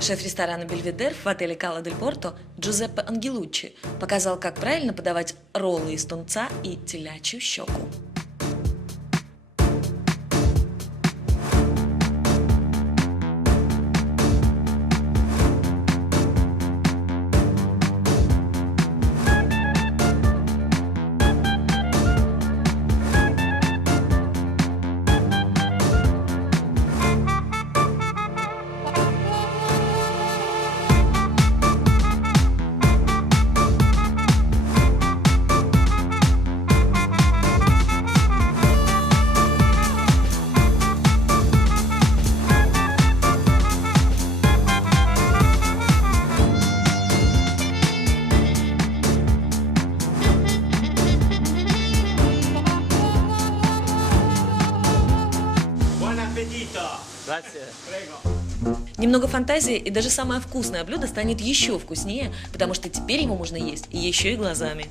Шеф ресторана «Бельведер» в отеле «Кала дель Порто» Джузеппе Ангелуччи показал, как правильно подавать роллы из тунца и телячью щеку. Немного фантазии, и даже самое вкусное блюдо станет еще вкуснее, потому что теперь его можно есть еще и глазами.